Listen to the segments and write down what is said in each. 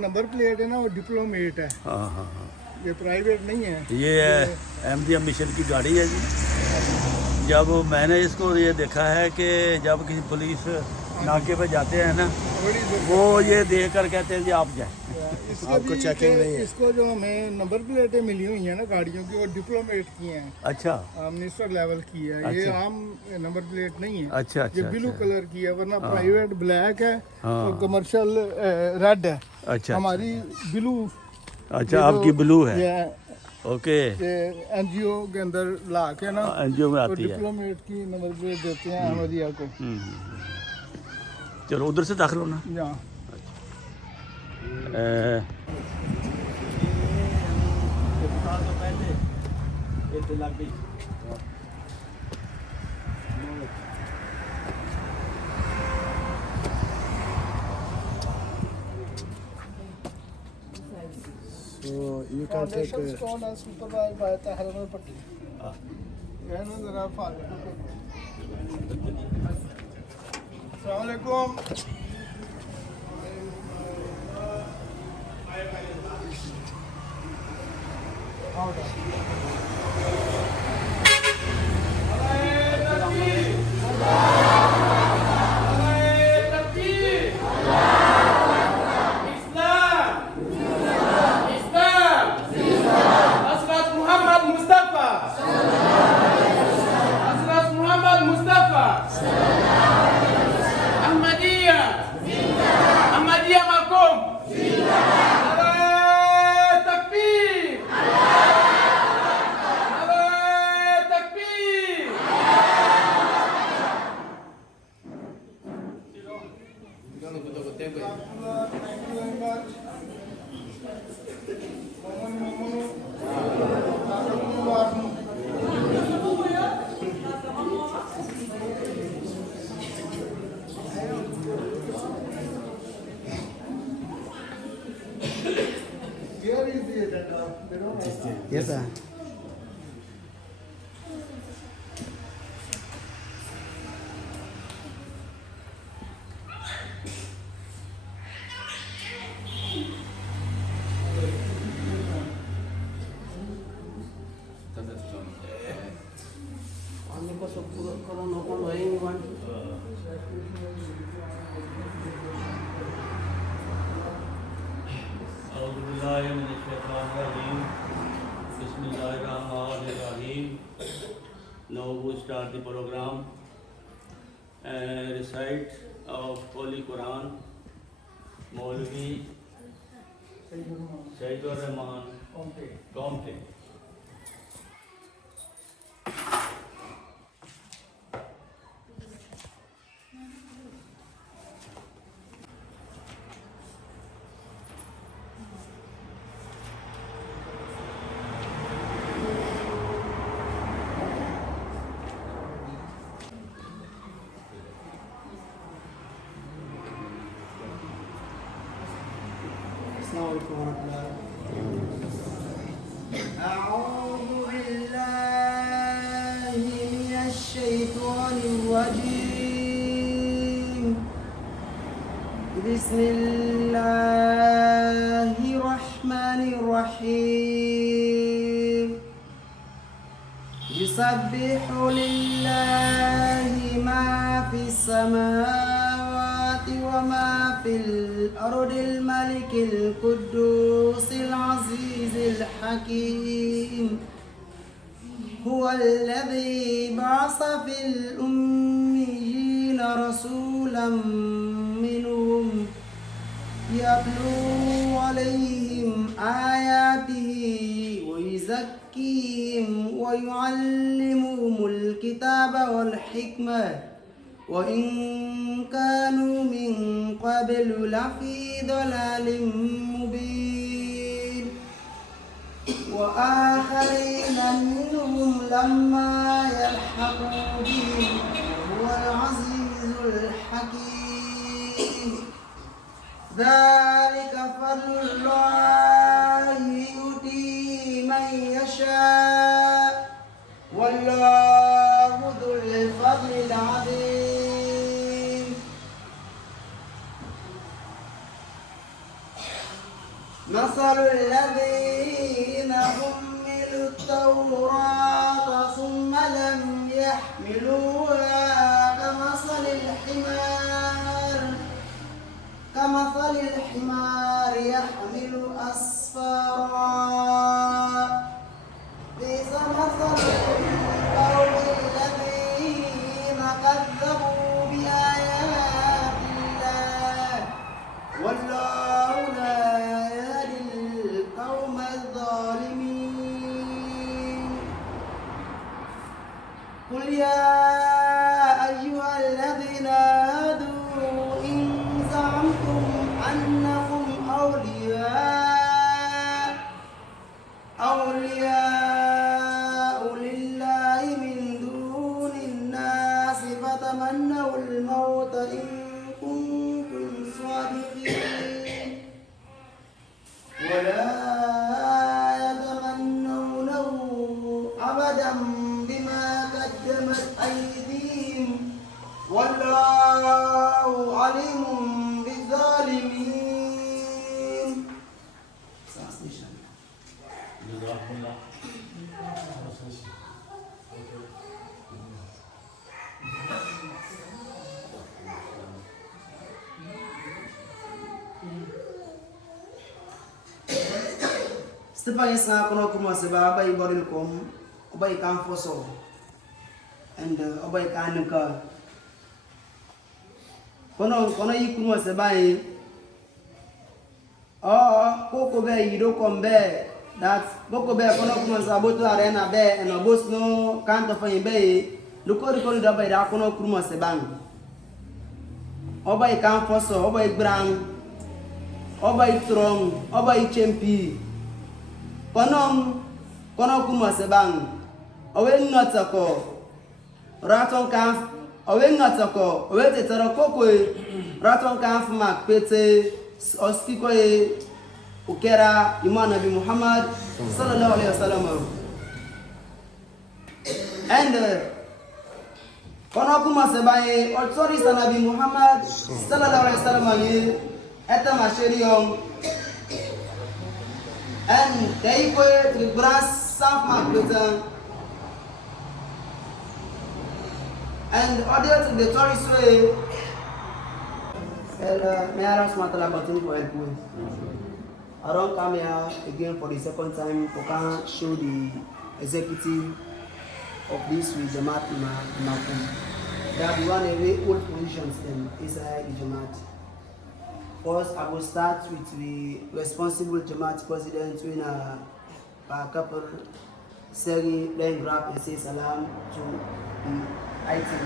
Number plate है ना वो डिप्लोमेट है। हाँ हाँ हाँ, ये प्राइवेट नहीं है। ये अहमदिया मिशन की गाड़ी है जी। जब मैंने इसको ये देखा है कि जब किसी पुलिस नाके पे जाते हैं ना, बड़ी वो ये देख कर कहते हैं जी आप जाए। इसके आपको भी चेकिंग नहीं है। इसको जो हमें नंबर प्लेटें मिली हुई हैं ना गाड़ियों की, वो डिप्लोमेट की हैं, अच्छा मिनिस्टर लेवल की है। ये अच्छा। आम नंबर प्लेट नहीं है। अच्छा ये अच्छा ब्लू अच्छा कलर की है, वरना प्राइवेट ब्लैक है हाँ। और कमर्शियल रेड है। अच्छा हमारी ब्लू, अच्छा आपकी ब्लू है। ये ओके एनजीओ के अंदर ला के ना एनजीओ में तो आती है। डिप्लोमेट की नंबर प्लेट देते हैं अहमदिया को। चलो उधर से दाखिल होना। यहाँ So you can take Foundation stone and supervised by Tahran Patti. ये ना जरा फालतू के। अस्सलाम वालेकुम। Here is the agenda. Yes, sir. Now we start the program. Recite of Holy Quran, Maulvi Sayyidul Rahman Comte. أعوذ بالله من الشيطان الرجيم. بسم الله الرحمن الرحيم. يسبح لله ما في السماوات وما في الأرض الملك القدوس العزيز الحكيم. هو الذي بعث في الأميين رسولا منهم يتلو عليهم آياته ويزكيهم ويعلمهم الكتاب والحكمة وإن كانوا من قبل لفي ضلال مبين. وآخرين منهم لما يلحقوا بهم وهو العزيز الحكيم. ذلك فضل الله يؤتيه من يشاء والله ذو الفضل العظيم. مثل الذين حملوا التوراة ثم لم يحملوها كمثل الحمار يحمل أسفارا بئس مثل القوم الذين كذبوا بآيات الله والله لا يهدي القوم الظالمين قل يا أيها الذين هادوا إن زعمتم أنكم أولياء لله من دون الناس فتمنوا الموت إن كنتم صادقين ولا يتمنونه أبدا بما قدمت أيديهم والله عليم بالظالمين. Stefan sa kono kuma se ba bay boril kom obay kan foso and obay kan ka kono yi kuma se bay koko be yido kombe that koko be kono kuma sa boto arena be and obos no kan to fayin be lukori kono da bay da kono kuma se bang obay kan foso obay brang obay strong obay champi kono kuma se bang owe notako raton kan owe notako owe tetero koko raton kan mak pete ostiko ukera imam Nabi Muhammad sallallahu alaihi wasallam and kono kuma se bang authority Nabi Muhammad sallallahu alaihi wasallam ni eta masherion and they go to the brass self marketing and order to the tourist way. May Allah SWT continue for help with. I don't come here again for the second time to come show the executive of this with Jamaat Makum. They have one away old positions inside the Jamaat. First, I will start with the responsible Jamaat president when a couple Seri then grab and say salam to the ITV.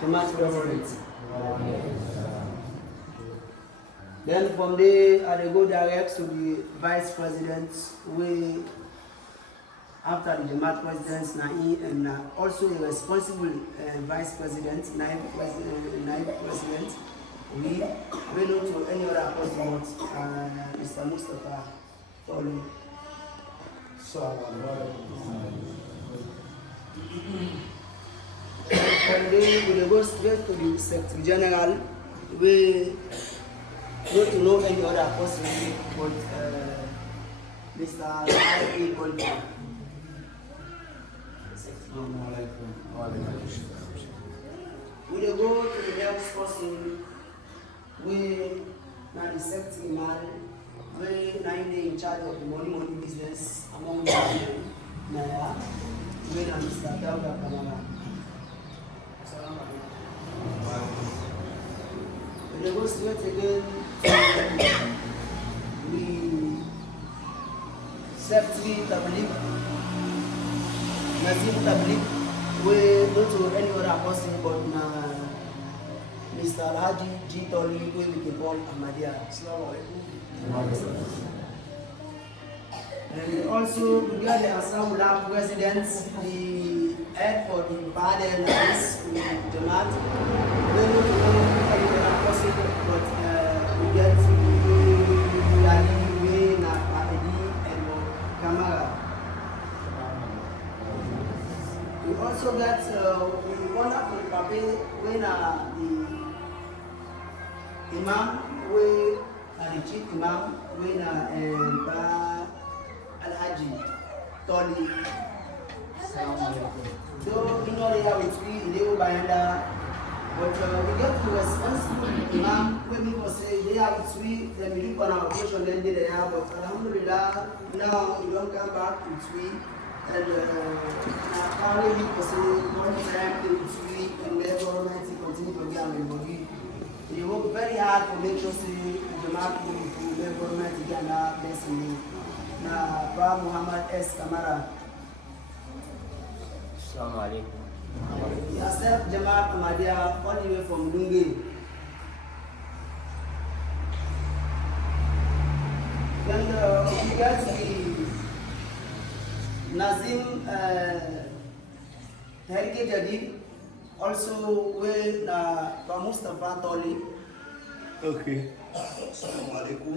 Jamaat president. Then from there, I will go direct to the vice president, we after the Jamaat president, Naib, and also a responsible vice president, Naib president. We belong to any other apostles, Mr. Mustafa Follow. So, and then we go straight to the Secretary General. We go to know any other apostles, but Mr. I.E. Golden. We go to the next person. We now the secretary man, we now in charge of the money business among the Naya, we now Mr. Dauda Kamara. We go straight again to the secretary Tablik, Nazim Tablik. We go to any other person but Mr. Alhaji G. Toli, we can call Ahmadiyya. And also, we got the Assembly President, the head for the Baden is Jamaat. We don't know any other possible, but we get Dali, Wayne, Ahedi, and Kamara. We also got wonderful Pape when the Imam, we are the chief Imam. when Al-Haji Toli. So in all they have with me, they will buy but we get to responsible imam when people say they have three, then we do on our operation, then they have, but alhamdulillah, now we don't come back to three, and apparently people say one time they will three, and the government continue to get on the they work very hard to make sure say the market will the government get that blessing. Now, Brother Muhammad S. Kamara. Assalamu alaikum. Yourself, Jamaat Ahmadiyya, all the way from Lungi. Then we get the Nazim Heritage Adib, also with Mustafa Toli. Okay. Assalamu alaikum.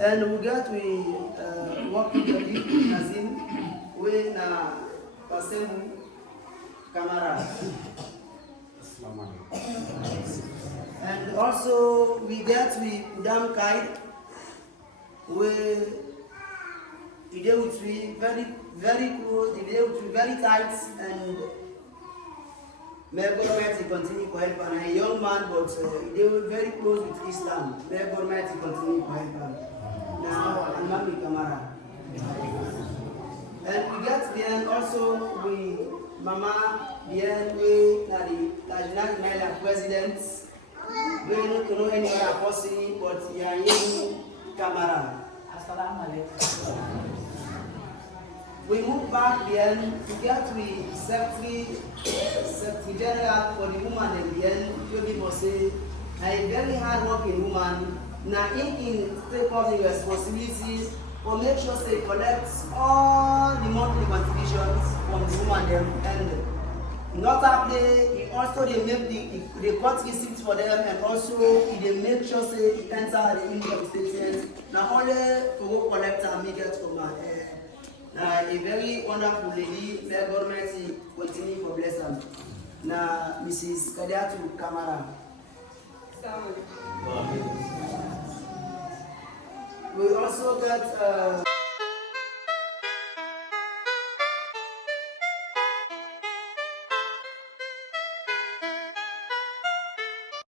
And we get work with Adib Nazim with Pasemu Kamara. And also we get with Udam Kai, where he deal with me very close, he deal with me very tight, and may government continue to help him. A young man, but he deal very close with Islam. May government continue to help him. Now, Almami Kamara. And we get then also with Mama bien we National Naila president. We don't know any other person but Yayin Kamara. Assalamu alaikum. We move back then to get with Secretary General for the woman and then Yogi Mose, a very hard working woman. Now in take on the responsibilities or make sure they collect all the monthly contributions from the woman them, and notably he also they make the cut receipts for them, and also they make sure they enter the income statement. Now only to go collect and make it from her. A very wonderful lady, the government continue for bless her. Now Mrs. Kadiatu Kamara. We also got